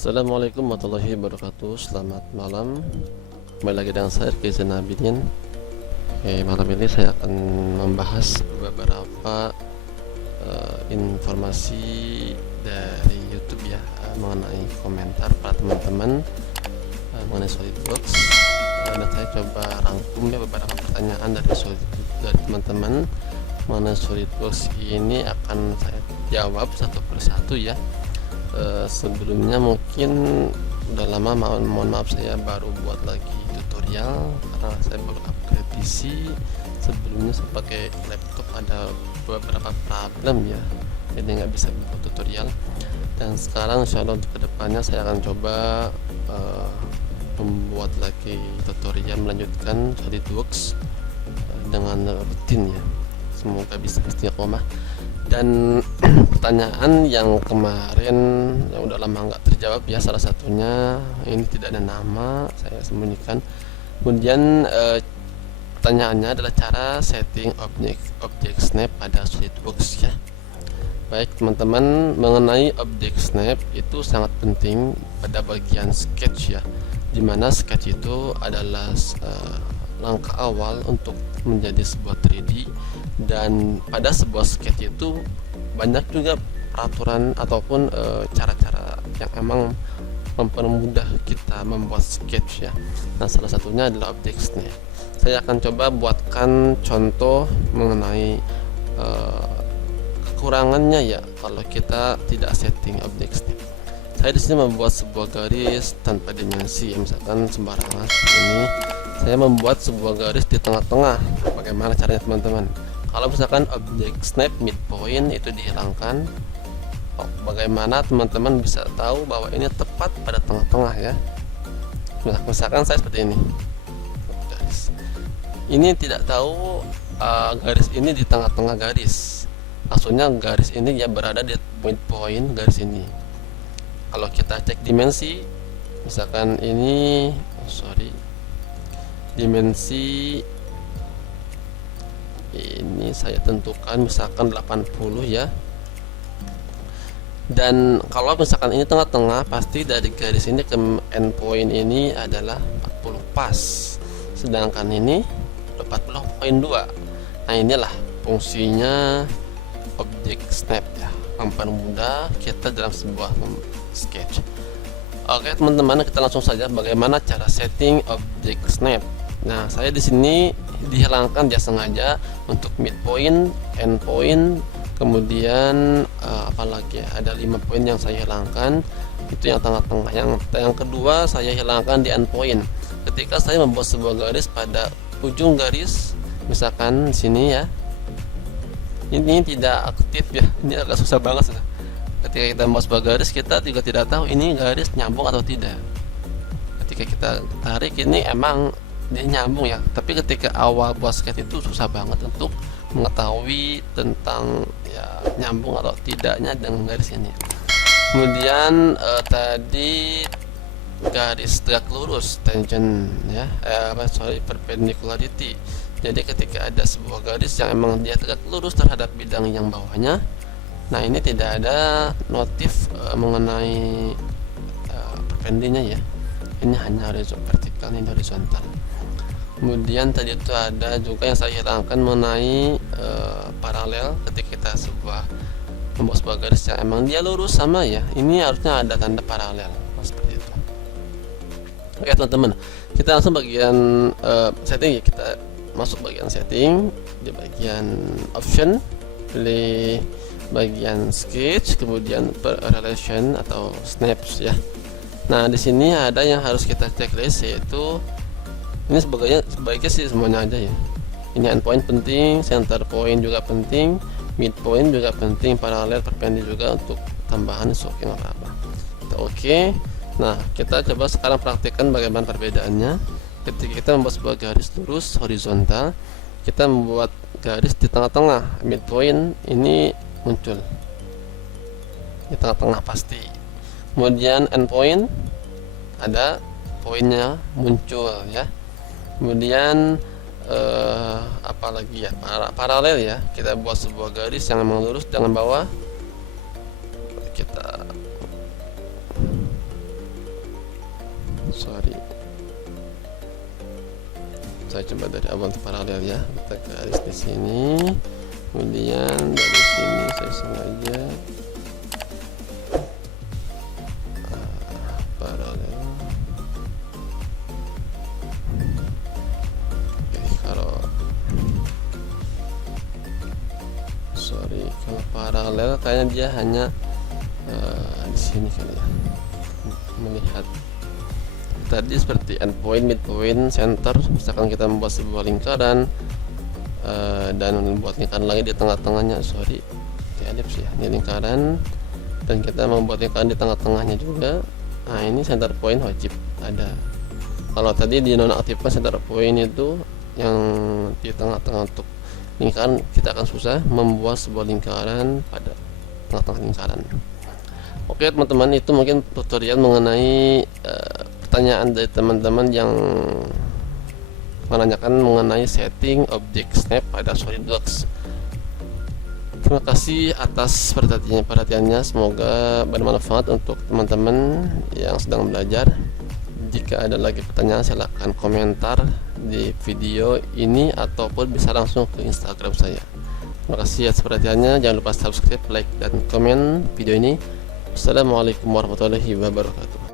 Assalamualaikum warahmatullahi wabarakatuh. Selamat malam. Kembali lagi dengan saya Rizan Abidin. Malam ini saya akan membahas beberapa informasi dari YouTube ya, mengenai komentar para teman-teman mengenai SolidWorks. Dan saya coba rangkum ya beberapa pertanyaan dari teman-teman mengenai SolidWorks ini, akan saya jawab satu persatu ya. Sebelumnya mungkin udah lama, mohon maaf saya baru buat lagi tutorial karena saya baru upgrade PC. Sebelumnya saya pakai laptop, ada beberapa problem ya, jadi nggak bisa buat tutorial. Dan sekarang insyaallah untuk kedepannya saya akan coba membuat lagi tutorial melanjutkan SolidWorks dengan rutin ya, semoga bisa istiqomah. Dan pertanyaan yang kemarin yang udah lama nggak terjawab ya, salah satunya ini tidak ada nama, saya sembunyikan. Kemudian pertanyaannya adalah cara setting object snap pada SolidWorks ya. Baik teman-teman, mengenai object snap itu sangat penting pada bagian sketch ya, dimana sketch itu adalah langkah awal untuk menjadi sebuah 3D. Dan pada sebuah sketch itu banyak juga peraturan ataupun cara-cara yang emang mempermudah kita membuat sketch ya. Nah, salah satunya adalah object snap. Saya akan coba buatkan contoh mengenai kekurangannya ya kalau kita tidak setting object snap. Saya di sini membuat sebuah garis tanpa dimensi, misalkan sembarangan ini. Saya membuat sebuah garis di tengah-tengah. Bagaimana caranya teman-teman? Kalau misalkan object snap midpoint itu dihilangkan, bagaimana teman-teman bisa tahu bahwa ini tepat pada tengah-tengah ya? Misalkan saya seperti ini, garis ini tidak tahu garis ini di tengah-tengah garis, maksudnya garis ini ya berada di midpoint garis ini. Kalau kita cek dimensi, misalkan ini dimensi ini saya tentukan misalkan 80 ya. Dan kalau misalkan ini tengah-tengah, pasti dari garis ini ke endpoint ini adalah 40 pas, sedangkan ini 40.2. Nah, inilah fungsinya object snap ya, mempermudah kita dalam sebuah sketch. Oke teman-teman, kita langsung saja bagaimana cara setting object snap. Nah, saya di sini dihilangkan dia sengaja untuk midpoint, endpoint, kemudian apalagi ya, ada 5 poin yang saya hilangkan, itu yang tengah-tengah. Yang kedua saya hilangkan di endpoint. Ketika saya membuat sebuah garis pada ujung garis, misalkan di sini ya, ini tidak aktif ya, ini agak susah banget. Ketika kita membuat sebuah garis, kita juga tidak tahu ini garis nyambung atau tidak. Ketika kita tarik ini emang dia nyambung ya, tapi ketika awal buat sketch itu susah banget untuk mengetahui tentang ya nyambung atau tidaknya dengan garis ini. Kemudian tadi garis tegak lurus, tangent ya, perpendicularity. Jadi ketika ada sebuah garis yang emang dia tegak lurus terhadap bidang yang bawahnya, nah ini tidak ada notif mengenai perpendinya ya, ini hanya vertikal, ini horizontal. Kemudian tadi itu ada juga yang saya hilangkan mengenai paralel. Ketika kita membuat sebuah garis yang emang dia lurus sama ya, ini harusnya ada tanda paralel seperti itu. Oke teman-teman, kita langsung bagian setting ya. Kita masuk bagian setting, di bagian option, pilih bagian sketch, kemudian relation atau snaps ya. Nah, di sini ada yang harus kita checklist, yaitu ini sebaiknya sih semuanya aja ya. Ini endpoint penting, center point juga penting, midpoint juga penting, paralel, perpendicular juga untuk tambahan shocking apa-apa. Oke. Nah, kita coba sekarang praktikkan bagaimana perbedaannya. Ketika kita membuat sebuah garis lurus horizontal, kita membuat garis di tengah-tengah, midpoint ini muncul di tengah-tengah pasti. Kemudian endpoint ada poinnya muncul ya. Kemudian apalagi ya, paralel ya, kita buat sebuah garis yang memang lurus dengan bawah, kita sorry, saya coba dari awal paralel ya, kita garis di sini, kemudian dari sini saya sengaja paralel. Oke, kalau paralel kayaknya dia hanya di sini kali ya, melihat tadi seperti endpoint, midpoint, center. Misalkan kita membuat sebuah lingkaran dan membuat lingkaran lagi di tengah-tengahnya, sorry, di elips ya, ini lingkaran, dan kita membuat lingkaran di tengah-tengahnya juga. Nah, ini center point wajib ada. Kalau tadi di nonaktifkan center point itu yang di tengah-tengah untuk lingkaran, kita akan susah membuat sebuah lingkaran pada tengah-tengah lingkaran. Oke teman-teman, itu mungkin tutorial mengenai pertanyaan dari teman-teman yang menanyakan mengenai setting objek snap pada SolidWorks. Terima kasih atas perhatiannya, semoga bermanfaat untuk teman-teman yang sedang belajar. Jika ada lagi pertanyaan, silahkan komentar di video ini ataupun bisa langsung ke Instagram saya. Terima kasih atas perhatiannya, jangan lupa subscribe, like, dan komen video ini. Assalamualaikum warahmatullahi wabarakatuh.